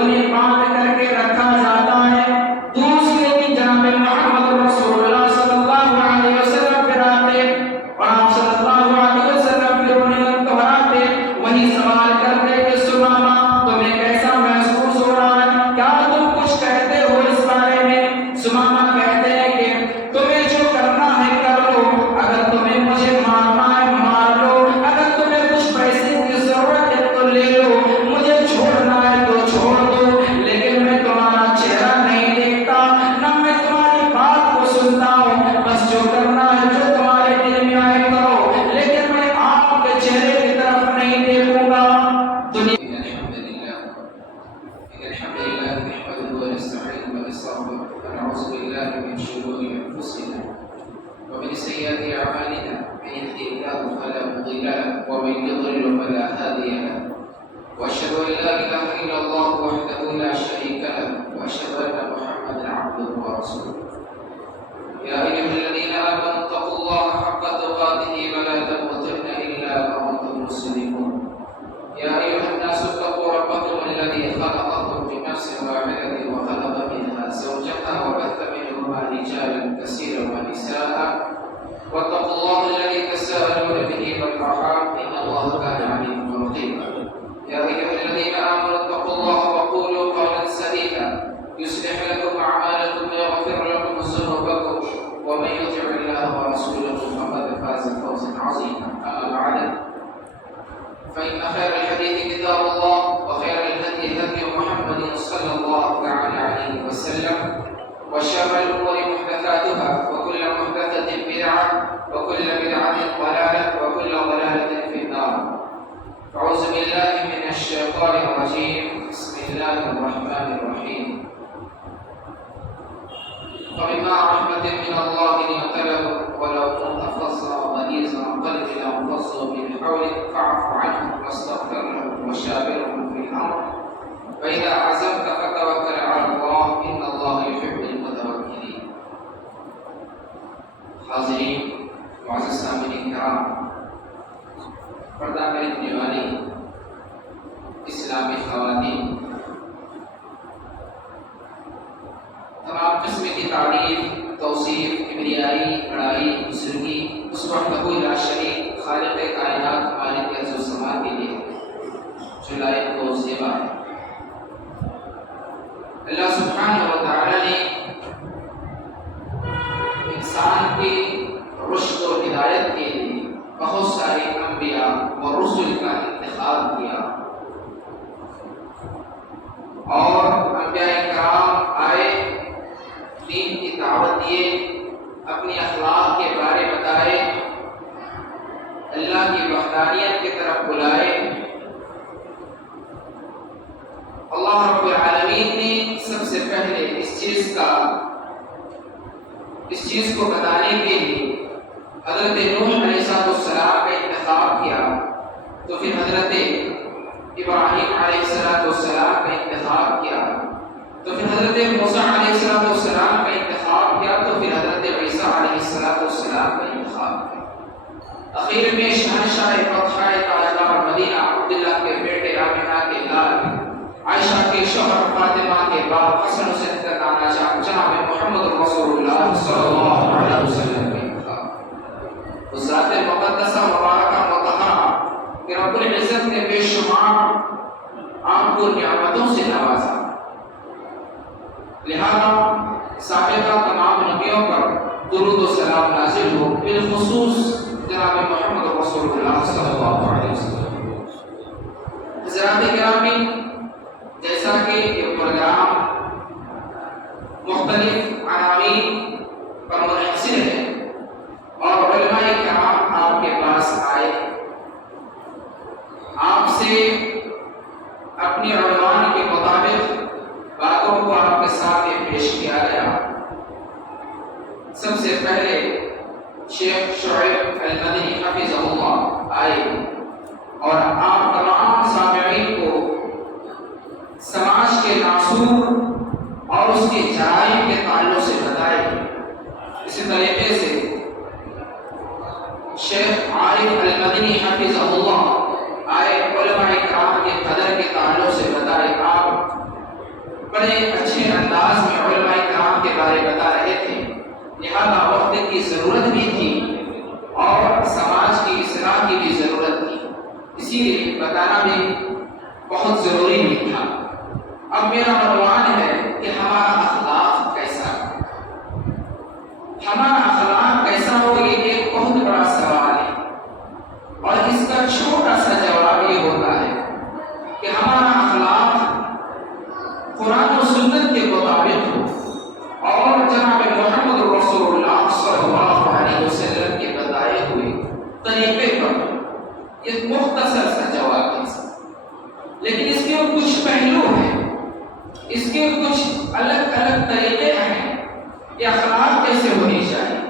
انہیں باندھ کر کے رکھا جاتا ہے۔ دوسرے دن جناب محمد رسول اللہ صلی اللہ علیہ وسلم پھر آتے اور آپ صلی اللہ علیہ وسلم پھر انہیں دہراتے، وہی سوال کرتے کہ سمامہ تمہیں کیسا محسوس ہو رہا ہے، کیا تم کچھ کہتے ہو اس بارے میں؟ سمامہ کہتے ہیں کہ تمہیں جو کرنا ہے کر لو، اگر تمہیں مجھے مارنا ہے مار لو، اگر تمہیں کچھ پیسے کی ضرورت ہے تو لے لو، مجھے چھوڑنا ہے تو چھوڑ دو، لیکن میں تمہارا چہرہ نہیں دیکھتا، نہ میں تمہاری بات کو سنتا ہوں، بس جو کرنا ہے جو تمہارے دل میں آئے کرو، لیکن میں آپ کے چہرے کی طرف نہیں دیکھوں گا۔ دنیا الحمد لله نحمده ونستعينه ونستغفره ونعوذ بالله من شرور انفسنا ومن سيئات اعمالنا، من يهده الله فلا مضل له ومن يضلل فلا هادي له، واشهد ان لا اله الا الله وحده لا شريك له، واشهد ان محمدا عبده ورسوله. يا ايها الذين امنوا اتقوا الله حق تقاته ولا تموتن الا وانتم مسلمون. يا ايها الناس اتقوا ربكم الذي خلقكم من نفس واحدة وخلق منها زوجها وبث منهما رجالا كثيرا ونساء، واتقوا الله الذي تساءلون به والأرحام إن الله كان عليكم رقيبا. يا أيها الذين آمنوا اتقوا الله وقولوا قولا سديدا يصلح لكم أعمالكم ويغفر لكم ذنوبكم، ومن يطع الله ورسوله فقد فاز فوزا عظيما. أما بعد، فإن خير الحديث كتاب الله، وخير الهدي هدي محمد صلى الله تعالى عليه وسلم، وشر الأمور محدثاتها، وكل محدثة بدعة، وكل بدعة ضلالة، وكل ضلالة في النار. أعوذ بالله من الشيطان الرجيم. بسم الله الرحمن الرحيم. فبما رحمة من الله لنت لهم، ولو كنت فظا غليظ القلب لانفضوا من حولك فاعف عنهم واستغفر لهم وشاورهم في الأمر، فإذا عزمت فتوكل على الله إن الله يحب المتوكلين. حاضرین، معزز سامعین کرام، پردہ میں رہنے والی اسلامی خواتین، تمام قسم کی تعریف، توصیف، کبریائی، بڑائی، بزرگی اس وحدہ لا شریک خالق کائنات مالک عز و سما کے لیے جو لائق و زیبا ہے۔ اللہ سبحانہ و تعالی نے انسان کی رشد و ہدایت کے لیے بہت سارے انبیاء و رسل کا انتخاب کیا، اور انبیاء کرام آئے، دین کی دعوت دیے، اپنی اخلاق کے بارے بتائے، اللہ کی وحدانیت کی طرف بلائے۔ اللہ رب العالمین نے سب سے پہلے اس چیز کو بتانے کے لیے حضرت نوح علیہ السلام کا انتخاب کیا، تو پھر حضرت ابراہیم علیہ السلام کا انتخاب کیا، تو پھر حضرت موسیٰ علیہ السلام کا انتخاب کیا، تو پھر حضرت عیسیٰ علیہ السلام کا انتخاب کیا۔ اخیر میں شہنشاہ فتح تاجدار مدینہ عبداللہ کے بیٹے آمنہ کے لال، عائشہ کے شوہر فاطمہ کے باپ حسن حسین کا نانا جناب محمد رسول اللہ صلی اللہ علیہ وسلم کا انتخاب۔ اس ذات مقدسہ مبارکہ مطہرہ کہ رب العزت نے بے شمار آپ کو نعمتوں سے نوازا، لہذا سابقہ تمام نبیوں پر درود و سلام نازل ہو، بالخصوص جناب محمد رسول اللہ صلی اللہ علیہ وسلم۔ حضرات گرامی، جیسا کہ یہ پروگرام مختلف عناوین پر منحصر ہے اور علماء کرام آپ کے پاس آئے، آپ سے اپنی عنوان کے مطابق باتوں کو آپ کے سامنے پیش کیا گیا۔ سب سے پہلے شیخ شعیب المدنی حفظہ اللہ آئے اور آپ تمام سامعین کو سماج کے ناسور اور اس کے جرائم کے تعلق سے بتائے۔ اسی طریقے سے شیخ عارف المدنی حفظہ اللہ آئے، علماء کرام کے قدر کے تعلق سے بتائے۔ آپ بڑے اچھے انداز میں علماء کرام کے بارے بتا رہے تھے، لہذا وقت کی ضرورت بھی تھی اور سماج کی اصلاح کی بھی ضرورت تھی، اسی لیے بتانا بھی بہت ضروری بھی تھا۔ اب میرا عنوان ہے کہ ہمارا اخلاق کیسا ہے، ہمارا اخلاق کیسا ہو، یہ ایک بہت بڑا سوال ہے، اور اس کا چھوٹا سا جواب یہ ہوتا ہے کہ ہمارا اخلاق قرآن و سنت کے مطابق ہو اور جناب محمد رسول اللہ صلی اللہ علیہ وسلم کے بتائے ہوئے طریقے پر۔ یہ مختصر سا جواب ہے، لیکن اس کے کچھ پہلو ہیں، اس کے کچھ الگ الگ طریقے ہیں کہ اخلاق کیسے ہونی چاہیے۔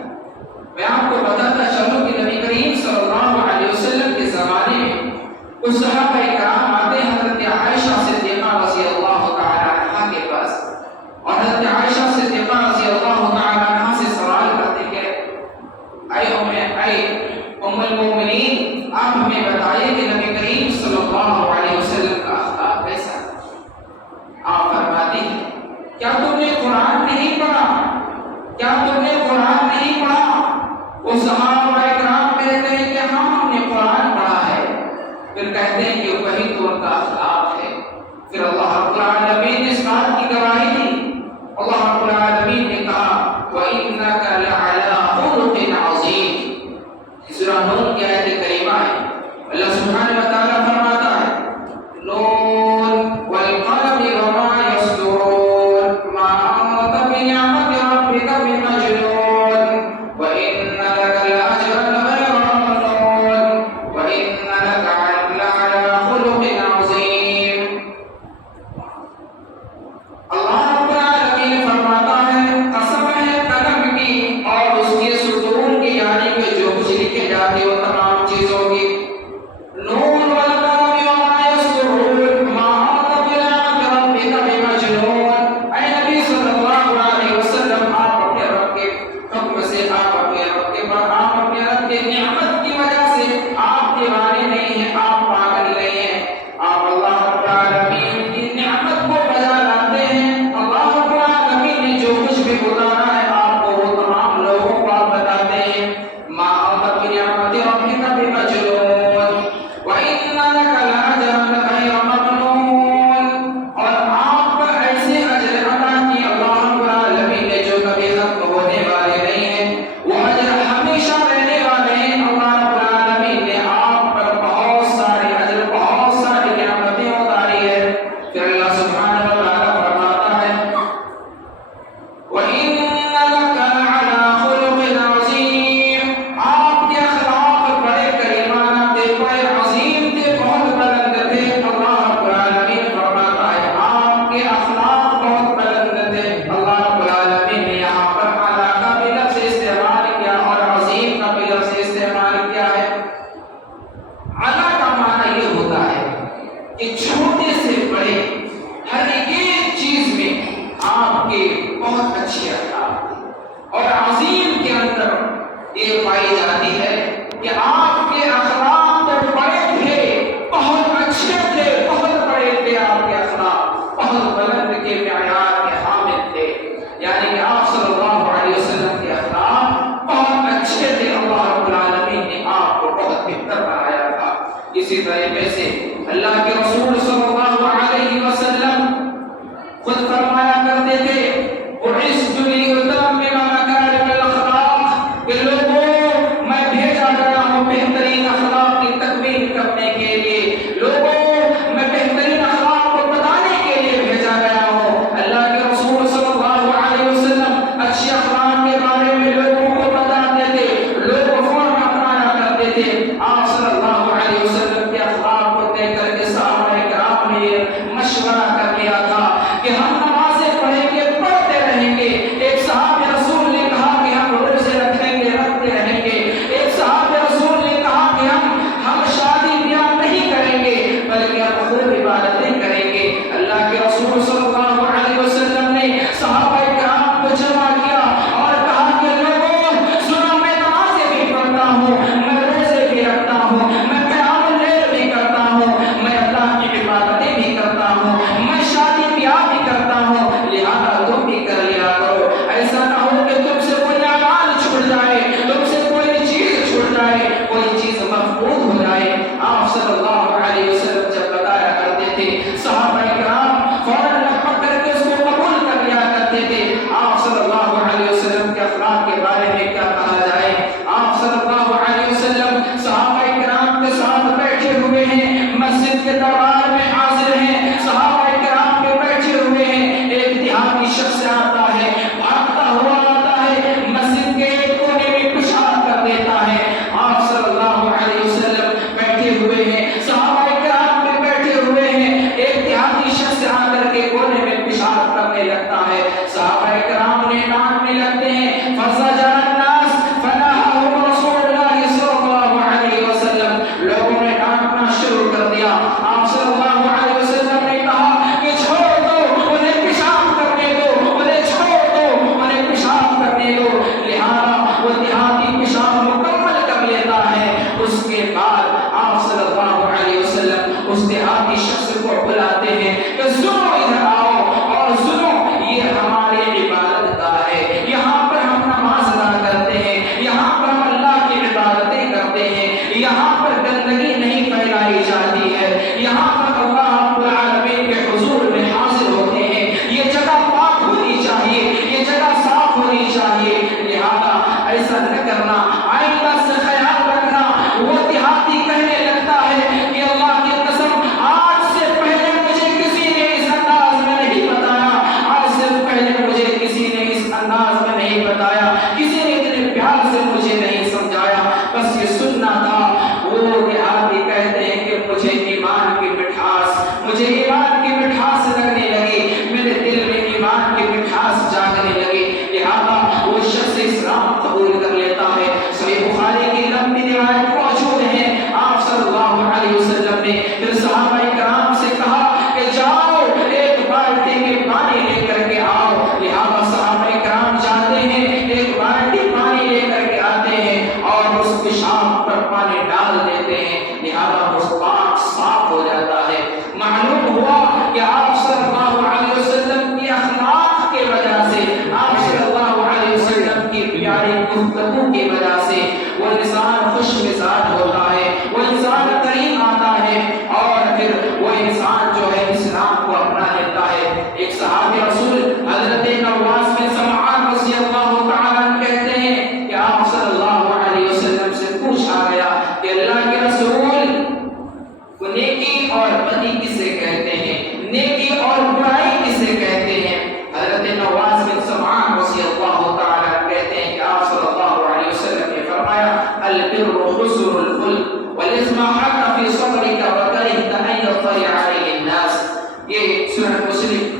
میں آپ کو بتاتا چلوں کہ نبی کریم صلی اللہ علیہ وسلم کے زمانے میں کچھ صحابہ کرام آتے ہیں حضرت عائشہ صدیقہ رضی اللہ تعالی عنہا کے پاس، اور حضرت عائشہ صدیقہ رضی اللہ تعالی عنہا سے سوال کرتے کہ اے ام المومنین، آپ ہمیں بتائیے کہ نبی کریم صلی اللہ علیہ وسلم کا اخلاق کیسا ہے۔ آپ فرماتی ہیں کیا تم نے قرآن نہیں پڑھا، کیا تم نے قرآن نہیں پڑھا؟ وہ صحابہ کرام کہتے ہیں کہ ہم نے قرآن پڑھا ہے، پھر کہتے ہیں کہ وہی تو ان کا اخلاق ہے۔ پھر اللہ رب العالمین نے اس بات کی گواہی دی، اللہ رب العالمین نے کہا وَإِنَّكَ لَعَلَىٰ خُلُقٍ عَظِيمٍ۔ سورہ نون کی آیت کریمہ ہے، اللہ سبحانہ و تعالیٰ فرماتا ہے نون والقلم وما يسطرون ما أنت بنعمة ربك بمجنون وإن لك لأجرا غير ممنون وإنك لعلى خلق عظيم۔ اللہ رب العالمین فرماتا ہے قسم ہے قلم کی اور اس کے ستون کی، یعنی کہ جو کچھ لکھے جاتے وہ تمام چیزوں کی، نون والقلم وما يسطرون ما أنت بنعمة ربك بمجنون۔ اے نبی صلی اللہ علیہ وسلم، آپ اپنے رب کے حکم سے، آپ اپنے رب کے بعد، آپ اپنے رب کے نعمت کی وجہ سے آپ دیوانے نہیں ہیں، آپ پاگل نہیں ہیں، آپ اللہ رب العالمین کی نعمت کو بجا لاتے ہیں۔ اللہ رب العالمین نے جو کچھ بھی اتارا ہے آپ کو وہ تمام لوگوں کو آپ بتاتے ہیں۔ ما أنت بنعمة ربك بمجنون وإن لك لأجرا غير ممنون، اور آپ کا ایسے اجر عطا کی اللہ رب العالمین نے جو کبھی ختم ہونے والے نہیں ہیں، وہ اجر ہمیشہ رہنے والے ہیں۔ اللہ رب العالمین نے آپ پر بہت سارے اجر، بہت ساری نعمتیں اتاری ہے۔ پھر اللہ سبحانہ و تعالیٰ فرماتا ہے وَإِنَّ لَكَ لَعَلَىٰ خُلُقٍ عَظِيمٍ، آپ کے اخلاق بڑے کریمانہ تھے، بڑے عظیم تھے، بہت بلند تھے۔ اللہ رب العالمین فرماتا ہے آپ کے اخلاق بہت بلند تھے۔ اللہ رب العالمین نے یہاں پر اعلیٰ کا بھی لفظ استعمال کیا اور عظیم کا بھی لفظ استعمال کیا ہے۔ اعلیٰ کا معنی یہ ہوتا ہے کہ چھوٹے سے بڑے ہر ایک چیز میں آپ کے بہت اچھے اخلاق تھے، اور عظیم کے اندر یہ پائی جاتی ہے کہ آپ کے اخلاق تو بڑے تھے، بہت اچھے تھے، بہت بڑے تھے، آپ کے اخلاق بہت بلند کے معیار کے حامل تھے، یعنی کہ آپ صلی اللہ علیہ وسلم کے اخلاق بہت اچھے تھے۔ اللہ رب العالمین نے آپ کو بہت بہتر بنایا تھا۔ اسی طریقے سے اللہ کے رسول صلی اللہ علیہ وسلم خود فرمایا کرتے تھے بعثت لأتمم مکارم الاخلاق، کہ لوگوں میں بھیجا گیا ہوں بہترین اخلاق کی تکمیل کرنے کے لیے، لوگوں میں بہترین اخلاق کو بتانے کے لیے بھیجا گیا ہوں۔ اللہ کے رسول صلی اللہ علیہ وسلم اچھے اخلاق کے بارے میں لوگوں کو بتاتے تھے، لوگ فوراً اپنایا کرتے تھے۔ آپ صلی اللہ علیہ وسلم کے اخلاق کو دیکھ کر کے صحابہ کرام نے مشورہ کر لیا تھا کہ ہم نمازیں پڑھیں گے، پڑھتے رہیں گے۔ ایک صحابہ رسول نے کہا کہ ہم روزے رکھیں گے، رکھتے رہیں گے۔ ایک صحابہ رسول نے کہا کہ ہم شادی بیاہ نہیں کریں گے، بلکہ ہم خود عبادتیں کریں گے۔ اللہ کے رسول صلی اللہ علیہ وسلم نے صحابہ کرام کو جمع کیا اور کہا کہ لوگوں سنو، میں نمازیں بھی پڑھتا ہوں، میں روزے بھی رکھتا ہوں، میں قیام اللیل بھی کرتا ہوں، میں اللہ کی عبادتیں بھی کرتا ہوں، میں شادی بیاہ بھی کرتا ہوں، ایک صحابی رسول حضرت نواس بن سمعان رضی اللہ تعالیٰ عنہ کہتے ہیں کہ آپ صلی اللہ علیہ وسلم سے پوچھا گیا کہ اللہ کے رسول نیکی اور بدی کسے کہتے ہیں، نیکی اور برائی کسے کہتے ہیں؟ حضرت نواس بن سمعان رضی اللہ تعالیٰ عنہ کہتے ہیں کہ آپ صلی اللہ علیہ وسلم نے فرمایا البر حسن الخلق والاثم حق فی صدرک وکرہت ان یطلع علیہ الناس۔ یہ سنن مسلم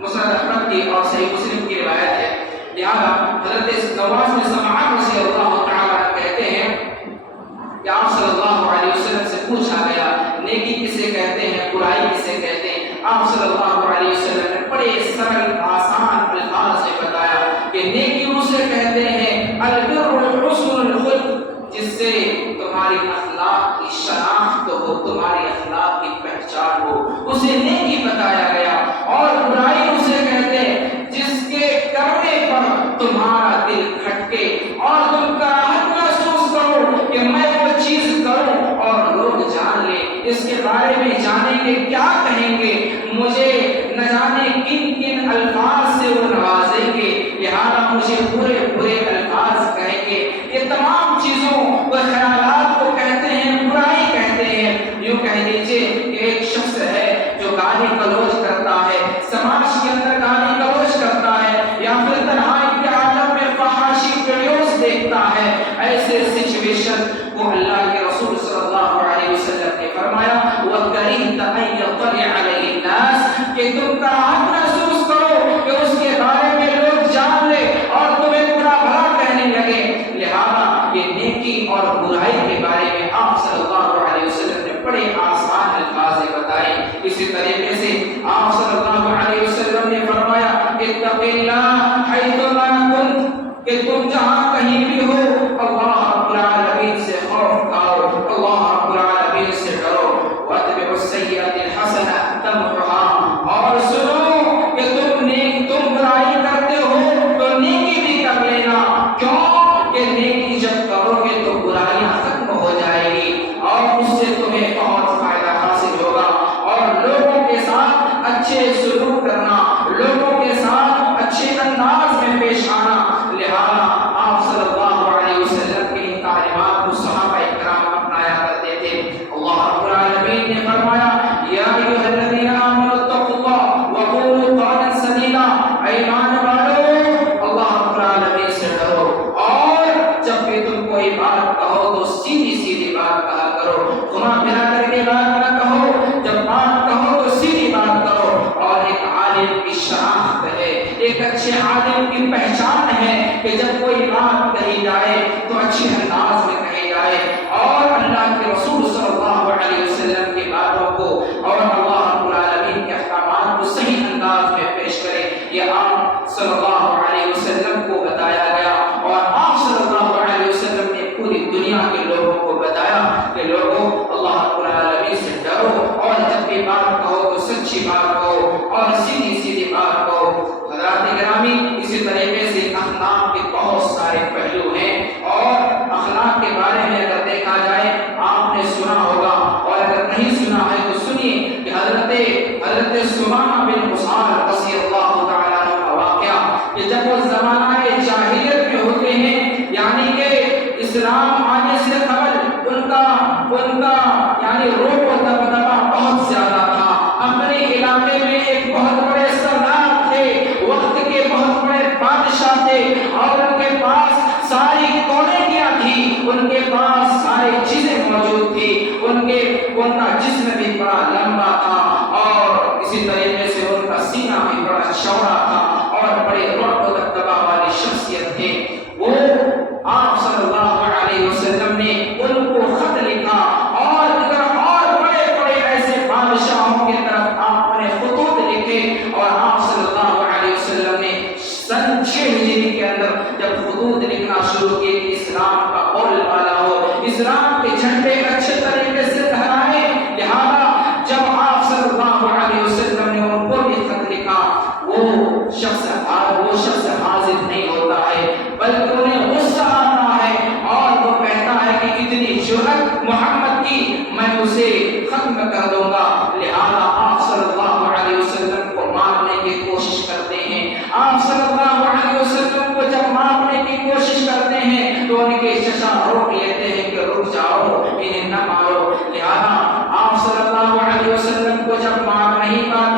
مسند احمد کی اور صحیح مسلم کی روایت ہے۔ لہذا حضرت نواس بن سمعان رضی اللہ تعالیٰ عنہ کہتے ہیں کہ آپ صلی اللہ علیہ وسلم سے پوچھا گیا نیکی کسے کہتے ہیں، برائی کسے کہتے ہیں؟ آپ صلی اللہ علیہ وسلم نے بڑے سرل آسان الفاظ سے بتایا کہ نیکی اسے کہتے ہیں البر حسن الخلق، جس سے تمہاری اخلاق کی شناخت ہو، تمہاری اخلاق کی پہچان ہو، اسے نیکی بتایا گیا۔ اور برائی اسے کہتے ہیں جس کے کرنے پر تمہارا دل کھٹکے اور تم کراہت محسوس کرو کہ میں وہ چیز کروں اور لوگ جان لیں، اس کے بارے میں جانیں گے، کیا کہیں گے، مجھے نہ جانے کن کن الفاظ سے وہ نوازیں گے، لہذا مجھے برے برے الفاظ کہیں گے۔ یہ تمام چیزوں و خیالات کو کہتے ہیں برائی کہتے ہیں۔ یوں کہہ دیجئے کہ ایک شخص ہے جو گالی گلوچ کرتا ہے، سماج کے اندر گالی گلوچ کرتا ہے، یا پھر تنہائی کے عالم میں فحاشی ویڈیوز دیکھتا ہے، ایسے سچویشن وہ اللہ کے رسول صلی اللہ علیہ وسلم نے فرمایا وَكَرِهْتَ أَن يَطَّلِعَ عَلَيْهِ النَّاسِ، کہ تم کراہت محسوس کرو کہ اس کے بارے میں لوگ جان لے اور تمہیں برا بھلا کہنے لگے۔ لہذا یہ نیکی اور برائی کے بارے میں آپ صلی اللہ علیہ وسلم نے بڑے آسان الفاظ بتائے۔ اسی طریقے سے آپ صلی اللہ علیہ وسلم نے فرمایا اتق اللہ حیث ما کنت، کہ تم جہاں کہیں بھی ہو اللہ رب العالمین سے خوف کھاؤ، اللہ رب العالمین سے ڈرو۔ واتبع السیئۃ الحسنۃ تمحها، اور سنو کہ تم برائی کرتے ہو تو نیکی بھی کر لینا۔ کیوں کہ نیکی جب کرو گے تو برائیاں ختم ہو جائے گی اور اس سے تمہیں بہت فائدہ حاصل ہوگا۔ اور لوگوں کے ساتھ اچھے سلوک کرنا، لوگوں کے ساتھ اچھے انداز میں پیش آنا۔ لہذا آپ صلی اللہ علیہ وسلم کی تعلیمات کو صحابہ کرام اپنایا کرتے تھے۔ اللہ رب العالمین نے فرمایا یا ایھا الذین آمنوا اتقوا اللہ وقولوا قولا سدیدا، اے ایمان والو اللہ رب العالمین سے ڈرو، اور جب بھی تم کوئی بات کہو تو سیدھی سیدھی بات کہا کرو، گھما پھرا کر کے بات نہ کہو، جب بات کہو تو سیدھی بات کرو۔ اور ایک عالم کی شناخت ہے، ایک اچھے عالم کی پہچان ہے کہ جب کوئی بات کہی جائے تو اچھے انداز میں کہی جائے، اور اللہ کے رسول صلی اللہ علیہ وسلم کی باتوں کو اور اللہ رب العالمین کے احکامات کو صحیح انداز میں پیش کرے۔ یہ آپ صلی اللہ علیہ وسلم کو بتایا گیا، اور آپ صلی اللہ علیہ وسلم نے پوری دنیا کے لوگوں کو بتایا کہ لوگوں اللہ رب العالمین سے ڈرو، اور جب بھی بات کہو تو سچی بات کہو اور سیدھی سیدھی بات کہو۔ حضرات گرامی، اسی طریقے سے اخلاق کے بہت سارے پہلو ہیں، اور اخلاق کے بارے میں اگر دیکھا جائے آپ نے سنا ہوگا، اور اگر نہیں سنا ہے تو سنیے کہ حضرت سمامہ بن اسال رضی اللہ تعالیٰ عنہ کا واقعہ کہ جب وہ زمانہ جاہلیت میں ہوتے ہیں، یعنی کہ اسلام آنے سے قبل ان کا یعنی روب و دبدبہ بہت زیادہ تھا۔ اپنے علاقے میں ایک بہت بڑے سردار تھے، وقت کے بہت بڑے بادشاہ تھے، اور ان کے پاس ساری کالونیاں تھیں، ان کے پاس ساری چیزیں موجود تھی، ان کا جسم بھی بڑا لمبا تھا، اور اسی طریقے سے ان کا سینہ بھی بڑا چوڑا تھا، اور بڑے رعب و دبدبہ والی شخصیت تھے۔ وہ آپ صلی اللہ علیہ وسلم نے ان کو خط لکھا، اور بڑے بڑے ایسے بادشاہوں کی طرف آپ نے خطوط لکھے، اور آپ صلی اللہ علیہ وسلم نے سن 6 ہجری کے اندر جب خطوط لکھنا شروع کیے کہ اسلام کا قول والا ہو، اسلام کے جھنڈے اچھے طریقے سے لہرائے، لہذا جب آپ صلی اللہ علیہ وسلم نے ان کو بھی خط لکھا، وہ شخص حاضر نہیں ہوتا ہے، بلکہ انہیں غصہ آتا ہے، اور وہ کہتا ہے کہ اتنی جرأت محمد کی، میں اسے ختم کر دوں گا۔ لہذا آپ صلی اللہ علیہ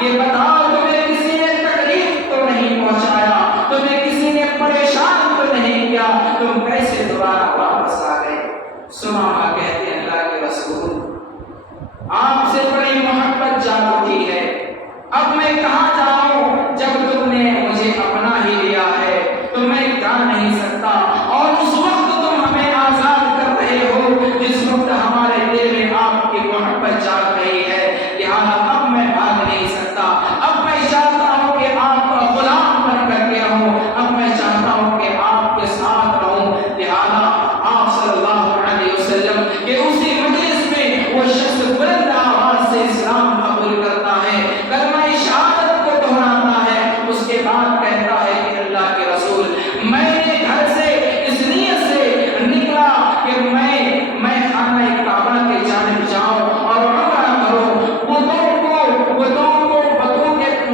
یہ بتاؤ تمہیں کسی نے تکلیف تو نہیں پہنچایا، تمہیں کسی نے پریشان تو نہیں کیا، تم کیسے دوبارہ واپس آ گئے؟ سمامہ کہتے ہیں اللہ کے رسول آپ سے بڑی محبت جاگ اٹھی ہے، اب میں کہاں جاؤں؟ جب تم نے مجھے اپنا ہی لیا ہے تو میں جا نہیں سکتا، اور اس وقت تم ہمیں آزاد کر رہے ہو جس وقت ہمارے دل میں آپ کی محبت جاگ رہی ہے، لہٰذا اب میں بھاگ نہیں سکتا، اب میں چاہتا ہوں کہ آپ کا غلام بن کر کے رہوں، اب میں چاہتا ہوں کہ آپ کے ساتھ رہوں۔ لہٰذا آپ صلی اللہ علیہ وسلم کے اسی مجلس میں وہ شخص بلند آواز سے اسلام قبول کرتا ہے، کلمہ شہادت کو دہراتا ہے، اس کے بعد کہتا ہے کہ اللہ کے رسول میں نے گھر سے اس نیت سے نکلا کہ میں خانہ کعبہ کے جانب جاؤں اور عمرہ کروں،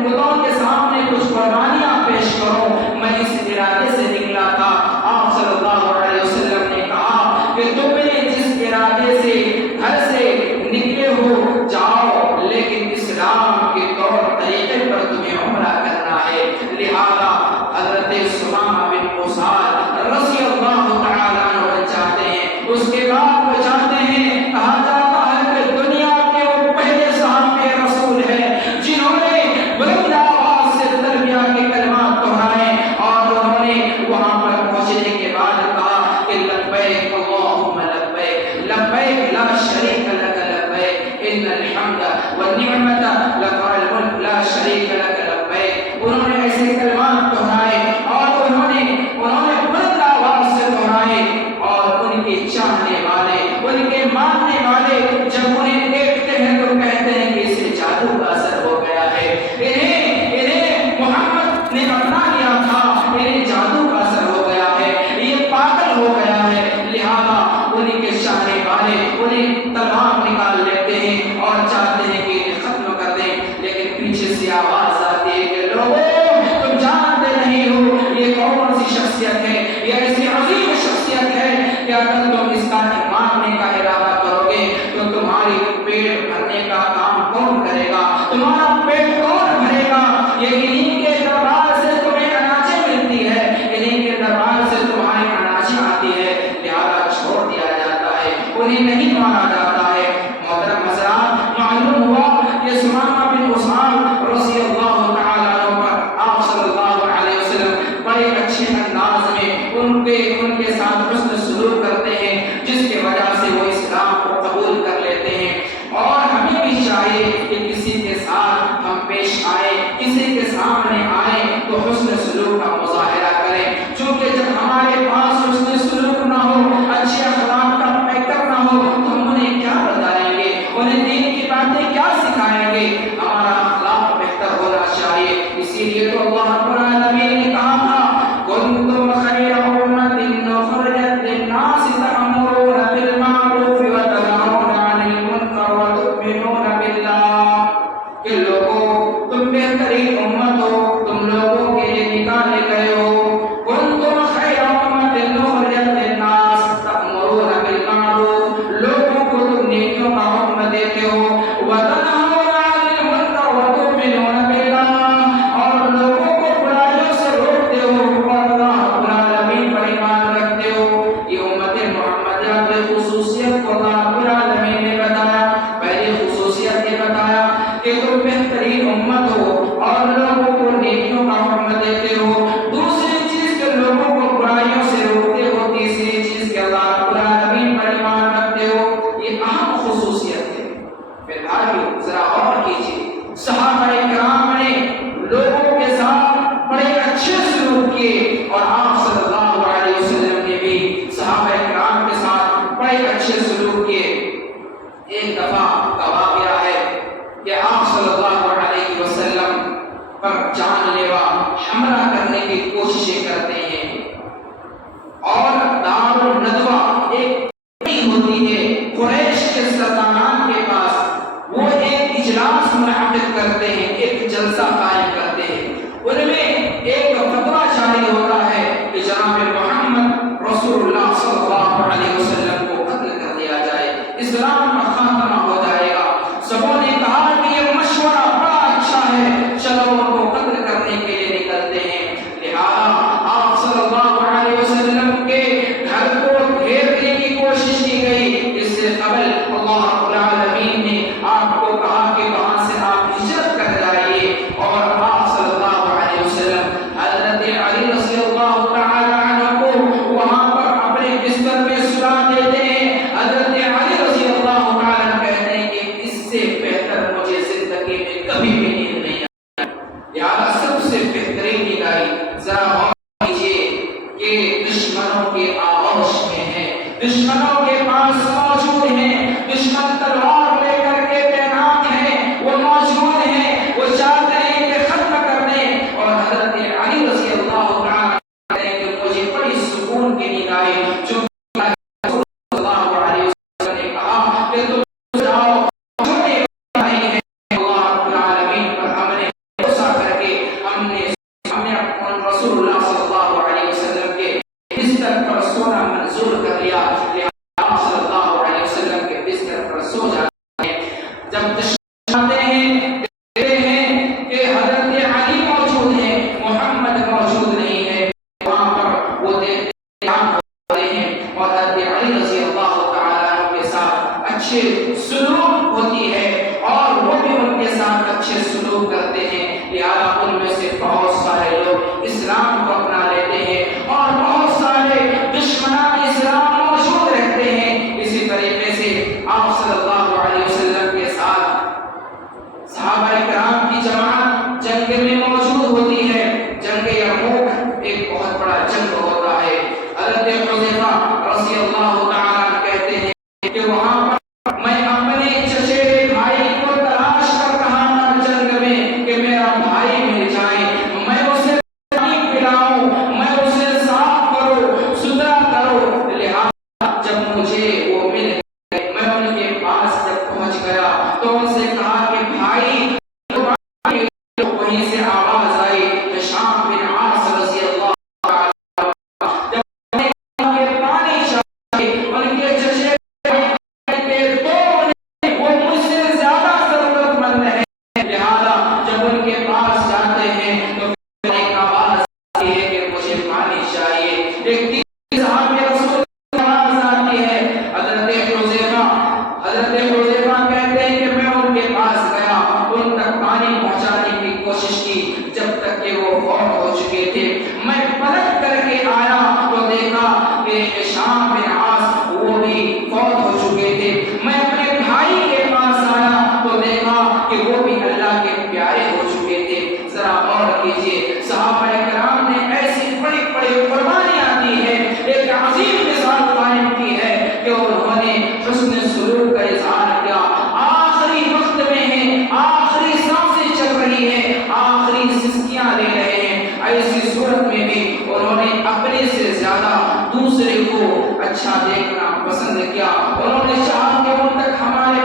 بتوں کے سامنے کچھ قربانیاں پیش کروں، میں اس ارادے سے نکلا تھا۔ آپ صلی اللہ علیہ وسلم نے کہا کہ تم نے جس ارادے سے گھر سے نکلے ہو جاؤ، لیکن اسلام کے طور طریقے پر تمہیں عمرہ کرنا ہے۔ لہذا حضرت سمامہ بن قصال رضی اللہ تعالیٰ عنہ چاہتے ہیں، اس کے بعد وہ چاہتے ہیں، کہا جاتا ہے کہ دنیا کے وہ پہلے صحابہ رسول ہیں جنہوں نے بلند آواز سے تلبیہ کے کلمات دہرائے، اور انہوں نے وہاں پر پہنچنے کے بعد کہا کہ لبیک اللہم لبیک لبیک لا شریک لک لبیک ان الحمد والنعمت لک والملک لا شریک لک لبیک۔ انہوں نے ایسے کلمات دہرائے اور انہوں نے بلند آواز سے دہرائے، اور ان کے چاہنے والے، ان کے ماننے والے جب انہیں دیکھتے ہیں تو کہتے ہیں کہ اسے جادو کا اثر ہو گیا ہے، انہیں محمد نے اپنا لیا تھا، انہیں جادو کا اثر ہو گیا ہے، یہ پاگل ہو گیا ہے۔ لہذا انہیں کے چاہنے والے انہیں تلوار نکال لیتے ہیں اور چاہتے ہیں کہ انہیں ختم کر دیں، لیکن پیچھے سے آواز آتی ہے کہ لوگوں تم جانتے نہیں ہو یہ کون سی شخصیت ہے، یہ ایسی عظیم شخصیت ہے کہ اگر تم اس کا ماننے کا ارادہ کرو گے تو تمہاری پیٹ بھرنے کا کام کون کرے گا، تمہارا پیٹ کون بھرے گا؟ یہ انہیں کے دربار سے تمہیں اناجیں ملتی ہے، انہیں کے دربار سے تمہاری اناجیں آتی ہے، لہذا چھوڑ دیا جاتا ہے، انہیں نہیں مارا جاتا ہے۔ محترم حضرات، معلوم ہوا یہ سمامہ بن قصال رضی اللہ تعالیٰ عنہ پر آپ صلی اللہ علیہ وسلم بڑے اچھے انداز میں ان کے ساتھ حسن سلوک کرتے ہیں، جس کی وجہ سے وہ اسلام کو قبول کر لیتے ہیں۔ اور ہمیں بھی چاہیے کہ کسی کے ساتھ ہم پیش آئے، کسی کے سامنے آئے تو حسن سلوک کا مظاہرہ کریں، چونکہ جب ہمارے پاس حسن سلوک نہ ہو، اچھے اخلاق کا پیک نہ ہو تو ہم انہیں کیا بتائیں گے، انہیں دین کی باتیں کیا سکھائیں گے؟ ہمارا اخلاق بہتر ہونا چاہیے۔ اسی لیے تو اللہ رب العالمین نے کہا تھا کنتم خیر امۃ اخرجت للناس تأمرون بالمعروف وتنہون عن المنکر وتؤمنون باللہ، کہ لوگوں تم بہترین امت ہو، تم لوگوں کے لیے نکالے گئے ہو، کنتم خیر امۃ اخرجت للناس تأمرون بالمعروف، لوگوں کو تم نیکیوں کا حکم دیتے ہو، وتنہون عن المنکر وتؤمنون باللہ، اور لوگوں کو برائیوں سے روکتے ہو اور اللہ رب العالمین پر ایمان رکھتے ہو۔ یہ امت محمدیہ کی خصوصیت کو اللہ رب العالمین نے بتایا۔ پہلی خصوصیت یہ بتایا کہ تم بہترین امت ہو اور لوگوں کو نیکیوں کا حکم دیتے ہو، دوسری چیز کہ لوگوں کو برائیوں سے روکتے ہو، تیسری چیز کہ اللہ رب العالمین پر ایمان رکھتے ہو۔ یہ اہم خصوصیت ہے۔ پھر بھائیو ذرا غور کیجیے، صحابہ کرام نے لوگوں کے ساتھ بڑے اچھے سلوک کیے، اور آپ صلی اللہ علیہ وسلم نے بھی صحابہ کرام کے ساتھ بڑے اچھے سلوک کیے۔ ایک دفعہ کا واقعہ ہے کہ آپ صلی اللہ علیہ وسلم پر جان لیوا حملہ کرنے کی کوششیں کرتے ہیں، اور دار الندوہ ایک ہوتی ہے قریش کے سرداران کے پاس، وہ ایک اجلاس منعقد کرتے ہیں، ایک جلسہ قائم کرتے ہیں، ان میں ایک فتویٰ جاری ہوتا ہے کہ جناب محمد رسول اللہ صلی اللہ علیہ وسلم کو قتل کر دیا جائے، اسلام کا خاتمہ ہو جائے گا۔ سبوں نے کہا کہ یہ مشورہ بڑا اچھا ہے، ہیں، لہذا ان میں سے بہت سارے لوگ اسلام کو اپنا لیتے ہیں اور بہت سارے دشمنان اسلام موجود رہتے ہیں۔ اسی طریقے سے آپ صلی اللہ علیہ وسلم کے ساتھ صحابہ کرام کی جماعت جنگ میں موجود ہوتی ہے۔ جنگ یرموک ایک بہت بڑا جنگ ہوتا ہے۔ حضرت حذیفہ رضی اللہ تعالیٰ عنہ کہتے ہیں کہ وہاں پر میں اپنے چچیرے بھائی کو تلاش کر رہا تھا جنگ میں کہ میرا بھائی مل جائے، میں اسے پانی پلاؤں، میں اسے صاف کروں، ستھرا کروں۔ لہٰذا جب مجھے وہ مل گئے، میں ان کے پاس جب پہنچ گیا تو ان سے کہا کہ بھائی، وہیں سے آواز آئی کہ شام بن عاص رضی اللہ دوسرے کو اچھا دیکھنا پسند کیا۔ انہوں نے چاہا کہ ان تک ہمارے